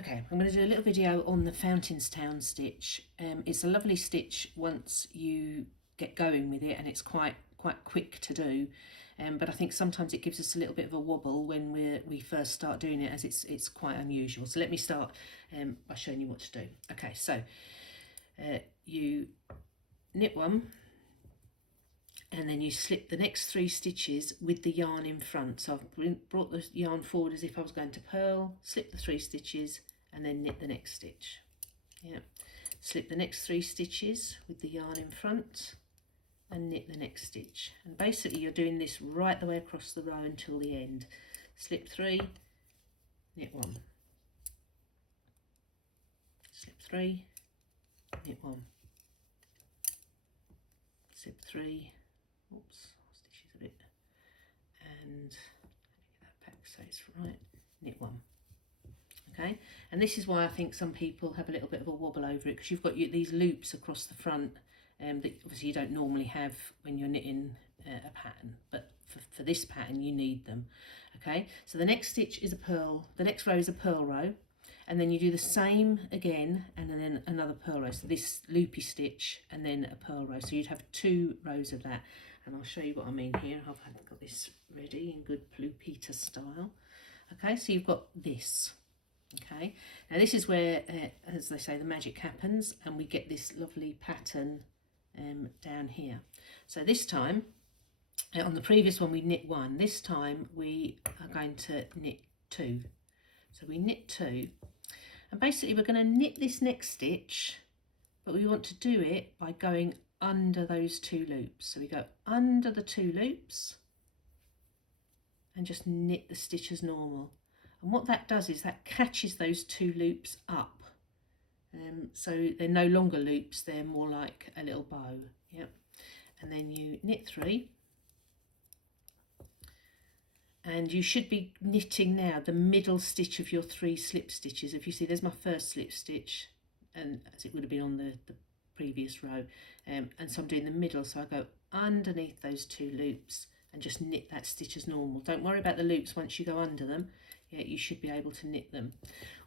Okay, I'm going to do a little video on the Fountainstown stitch. It's a lovely stitch once you get going with it, and it's quite quick to do. But I think sometimes it gives us a little bit of a wobble when we first start doing it, as it's quite unusual. So let me start by showing you what to do. Okay, so you knit one, and then you slip the next 3 stitches with the yarn in front. So I've brought the yarn forward as if I was going to purl, slip the 3 stitches and then knit the next stitch. Yeah, slip the next 3 stitches with the yarn in front and knit the next stitch. And basically you're doing this right the way across the row until the end. Slip 3, knit 1, slip 3, knit 1, slip 3, oops, stitches a bit, and let me get that back so it's right, knit 1. Okay, and this is why I think some people have a little bit of a wobble over it, because you've got these loops across the front that obviously you don't normally have when you're knitting a pattern, but for this pattern you need them. Okay, so the next stitch is a purl, the next row is a purl row, and then you do the same again and then another purl row, so this loopy stitch and then a purl row, so you'd have 2 rows of that. And I'll show you what I mean here. I've got this ready in good Blue Peter style. Okay, so you've got this. Okay, now this is where, as they say, the magic happens, and we get this lovely pattern down here. So this time, on the previous one we knit 1, this time we are going to knit 2. So we knit 2, and basically we're going to knit this next stitch, but we want to do it by going under those 2 loops. So we go under the 2 loops and just knit the stitch as normal. And what that does is that catches those 2 loops up. So they're no longer loops, they're more like a little bow. Yep. And then you knit 3. And you should be knitting now the middle stitch of your 3 slip stitches. If you see, there's my first slip stitch, and as it would have been on the previous row, and so I'm doing the middle, so I go underneath those 2 loops and just knit that stitch as normal. Don't worry about the loops once you go under them. Yeah, you should be able to knit them.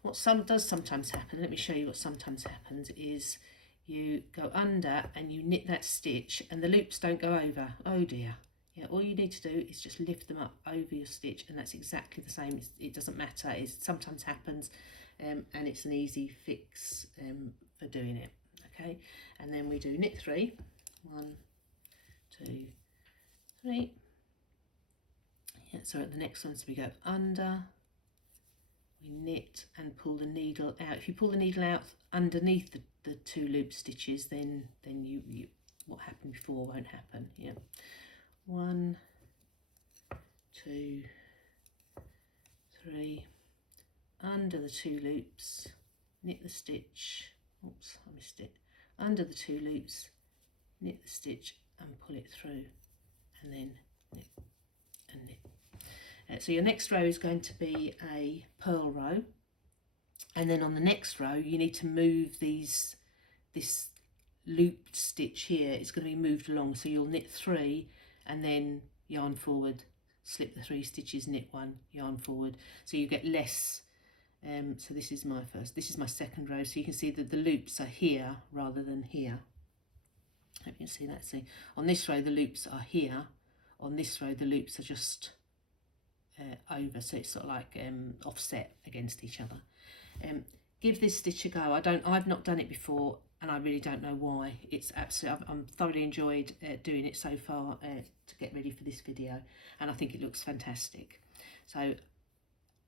What does sometimes happen, let me show you what sometimes happens, is you go under and you knit that stitch and the loops don't go over. Oh dear. Yeah, all you need to do is just lift them up over your stitch, and that's exactly the same. It doesn't matter, it sometimes happens, and it's an easy fix for doing it. Okay, and then we do knit 3, 1, 2, 3. Yeah, so at the next one, so we go under, we knit and pull the needle out. If you pull the needle out underneath the 2 loop stitches, then you what happened before won't happen. Yeah, 1, 2, 3, under the 2 loops, knit the stitch. Oops, I missed it. Under the 2 loops, knit the stitch and pull it through, and then knit and knit. So your next row is going to be a purl row, and then on the next row you need to move this looped stitch here. It's going to be moved along, so you'll knit 3 and then yarn forward, slip the 3 stitches, knit 1, yarn forward, so you get less. So this is my second row, so you can see that the loops are here rather than here. Hope you can see that. See, on this row the loops are here, on this row the loops are just over, so it's sort of like offset against each other. Give this stitch a go. I've not done it before, and I really don't know why. It's absolutely, I'm thoroughly enjoyed doing it so far to get ready for this video, and I think it looks fantastic. So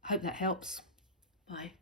hope that helps. Bye.